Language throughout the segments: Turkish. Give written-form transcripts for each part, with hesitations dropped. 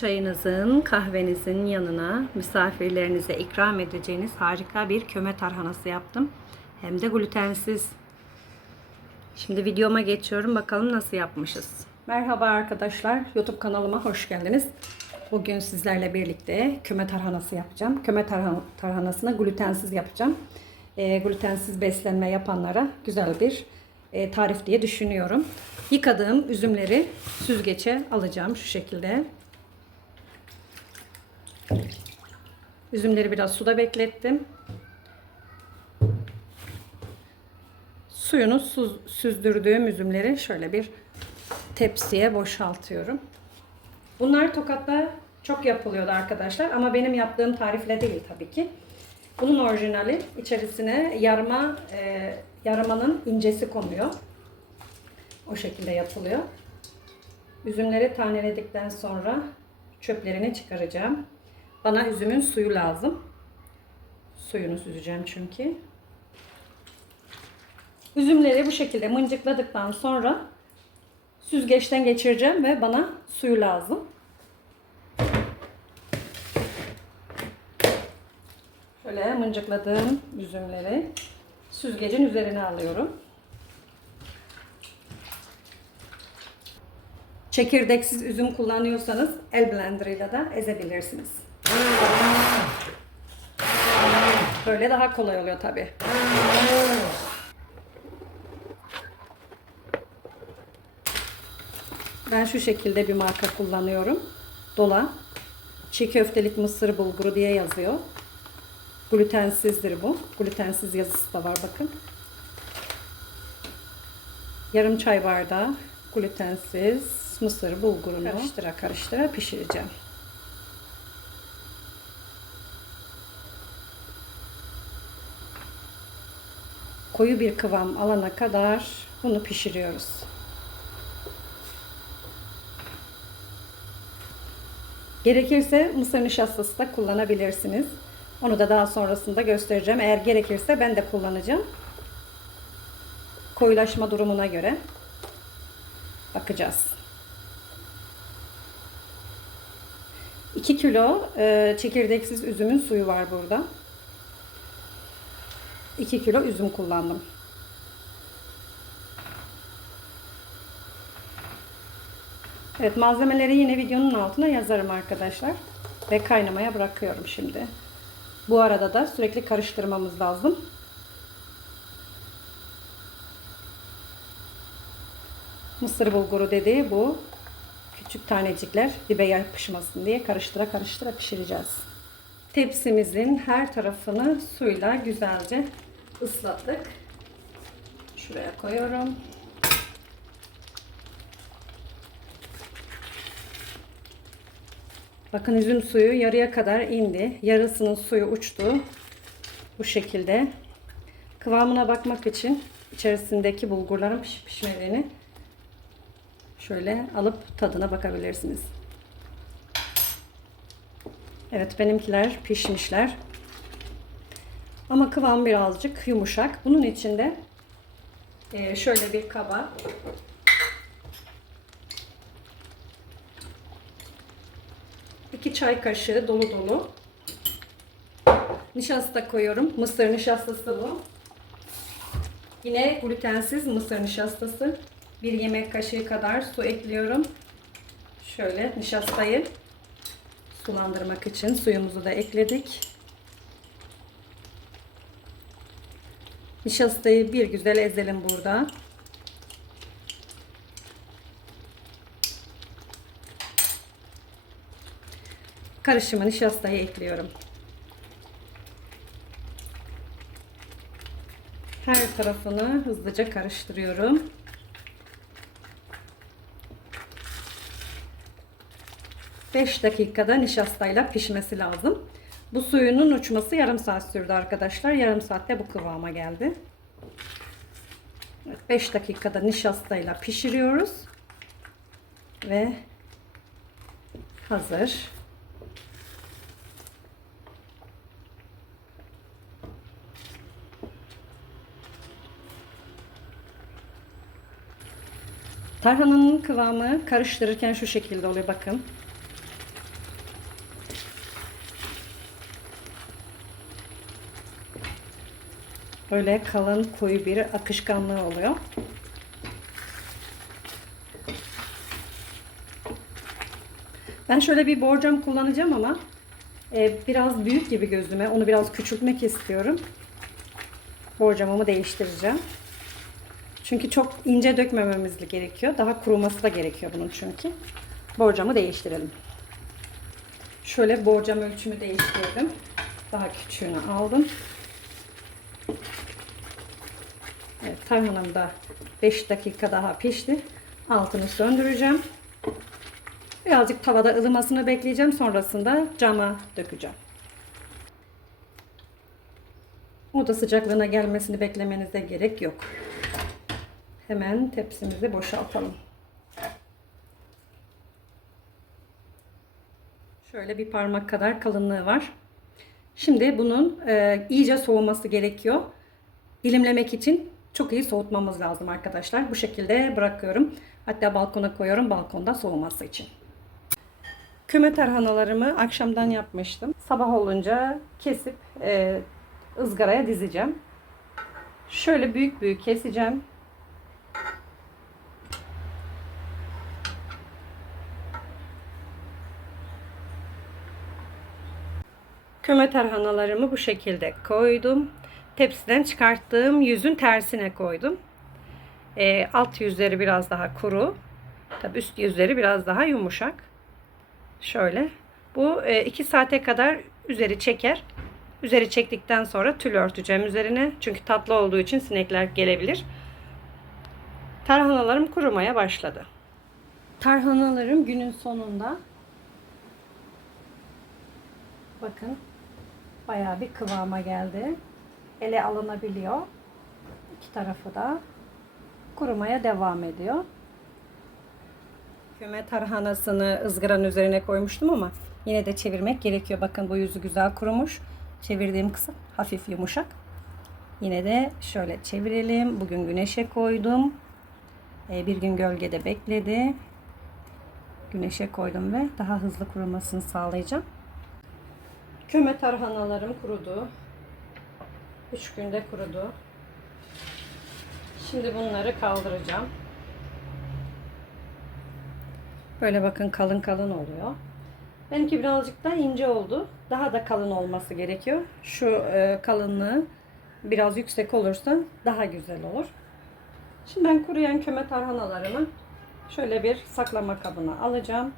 Çayınızın, kahvenizin yanına misafirlerinize ikram edeceğiniz harika bir köme tarhanası yaptım. Hem de glutensiz. Şimdi videoma geçiyorum. Bakalım nasıl yapmışız. Merhaba arkadaşlar. YouTube kanalıma hoş geldiniz. Bugün sizlerle birlikte köme tarhanası yapacağım. Köme tarhanasını glutensiz yapacağım. Glutensiz beslenme yapanlara güzel bir tarif diye düşünüyorum. Yıkadığım üzümleri süzgece alacağım şu şekilde. Üzümleri biraz suda beklettim. Suyunu süzdürdüğüm üzümleri şöyle bir tepsiye boşaltıyorum. Bunlar Tokat'ta çok yapılıyordu arkadaşlar ama benim yaptığım tarifle değil tabii ki. Bunun orijinali içerisine yarmanın incesi konuyor. O şekilde yapılıyor. Üzümleri taneledikten sonra çöplerini çıkaracağım. Bana üzümün suyu lazım. Suyunu süzeceğim çünkü. Üzümleri bu şekilde mıncıkladıktan sonra süzgeçten geçireceğim ve bana suyu lazım. Şöyle mıncıkladığım üzümleri süzgecin üzerine alıyorum. Çekirdeksiz üzüm kullanıyorsanız el blenderıyla da ezebilirsiniz. Böyle daha kolay oluyor tabii. Ben şu şekilde bir marka kullanıyorum. Dola. Çiğ köftelik mısır bulguru diye yazıyor. Glutensizdir bu. Glutensiz yazısı da var bakın. Yarım çay bardağı glutensiz mısır bulgurunu karıştıra karıştıra pişireceğim. Koyu bir kıvam alana kadar bunu pişiriyoruz. Gerekirse mısır nişastası da kullanabilirsiniz. Onu da daha sonrasında göstereceğim. Eğer gerekirse ben de kullanacağım. Koyulaşma durumuna göre bakacağız. 2 kilo çekirdeksiz üzümün suyu var burada. 2 kilo üzüm kullandım. Evet, malzemeleri yine videonun altına yazarım arkadaşlar. Ve kaynamaya bırakıyorum şimdi. Bu arada da sürekli karıştırmamız lazım. Mısır bulguru dediği bu. Küçük tanecikler dibe yapışmasın diye karıştıra karıştıra pişireceğiz. Tepsimizin her tarafını suyla güzelce ıslattık. Şuraya koyuyorum. Bakın üzüm suyu yarıya kadar indi. Yarısının suyu uçtu. Bu şekilde. Kıvamına bakmak için içerisindeki bulgurların pişip pişmediğini şöyle alıp tadına bakabilirsiniz. Evet, benimkiler pişmişler. Ama kıvam birazcık yumuşak. Bunun için de şöyle bir kaba iki çay kaşığı dolu dolu nişasta koyuyorum. Mısır nişastası bu. Yine glutensiz mısır nişastası. Bir yemek kaşığı kadar su ekliyorum. Şöyle nişastayı sulandırmak için suyumuzu da ekledik. Nişastayı bir güzel ezelim burada. Karışıma nişastayı ekliyorum. Her tarafını hızlıca karıştırıyorum. Beş dakikada nişastayla pişmesi lazım. Bu suyunun uçması yarım saat sürdü arkadaşlar. Yarım saatte bu kıvama geldi. 5 dakikada nişastayla pişiriyoruz. Ve hazır. Tarhananın kıvamı karıştırırken şu şekilde oluyor bakın. Böyle kalın koyu bir akışkanlığı oluyor. Ben şöyle bir borcam kullanacağım ama biraz büyük gibi gözüme. Onu biraz küçültmek istiyorum. Borcamımı değiştireceğim. Çünkü çok ince dökmememiz gerekiyor. Daha kuruması da gerekiyor bunun çünkü. Borcamı değiştirelim. Şöyle borcam ölçümü değiştirdim. Daha küçüğünü aldım. Evet, tarhanam da 5 dakika daha pişti. Altını söndüreceğim. Birazcık tavada ılımasını bekleyeceğim. Sonrasında cama dökeceğim. Oda sıcaklığına gelmesini beklemenize gerek yok. Hemen tepsimizi boşaltalım. Şöyle bir parmak kadar kalınlığı var. Şimdi bunun iyice soğuması gerekiyor. Dilimlemek için çok iyi soğutmamız lazım arkadaşlar. Bu şekilde bırakıyorum. Hatta balkona koyuyorum, balkonda soğuması için. Küme tarhanalarımı akşamdan yapmıştım. Sabah olunca kesip ızgaraya dizeceğim. Şöyle büyük büyük keseceğim. Küme tarhanalarımı bu şekilde koydum. Tepsiden çıkarttığım yüzün tersine koydum. Alt yüzleri biraz daha kuru. Tabii üst yüzleri biraz daha yumuşak. Şöyle. Bu 2 saate kadar üzeri çeker. Üzeri çektikten sonra tül örteceğim üzerine. Çünkü tatlı olduğu için sinekler gelebilir. Tarhanalarım kurumaya başladı. Tarhanalarım günün sonunda. Bakın. Bayağı bir kıvama geldi. Ele alınabiliyor. İki tarafı da kurumaya devam ediyor. Küme tarhanasını ızgaranın üzerine koymuştum ama yine de çevirmek gerekiyor. Bakın bu yüzü güzel kurumuş. Çevirdiğim kısım hafif yumuşak. Yine de şöyle çevirelim. Bugün güneşe koydum. Bir gün gölgede bekledi. Güneşe koydum ve daha hızlı kurumasını sağlayacağım. Küme tarhanalarım kurudu. 3 günde kurudu. Şimdi bunları kaldıracağım. Böyle bakın kalın kalın oluyor. Benimki birazcık da ince oldu. Daha da kalın olması gerekiyor. Şu kalınlığı biraz yüksek olursa daha güzel olur. Şimdi ben kuruyan küme tarhanalarımı şöyle bir saklama kabına alacağım.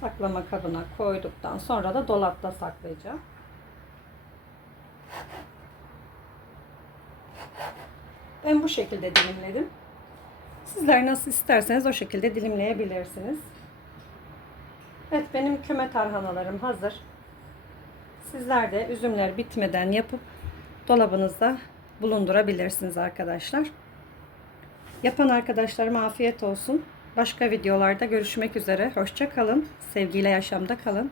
Saklama kabına koyduktan sonra da dolapta saklayacağım. Ben bu şekilde dilimledim. Sizler nasıl isterseniz o şekilde dilimleyebilirsiniz. Evet, benim küme tarhanalarım hazır. Sizler de üzümler bitmeden yapıp dolabınızda bulundurabilirsiniz arkadaşlar. Yapan arkadaşlarıma afiyet olsun. Başka videolarda görüşmek üzere. Hoşça kalın. Sevgiyle yaşamda kalın.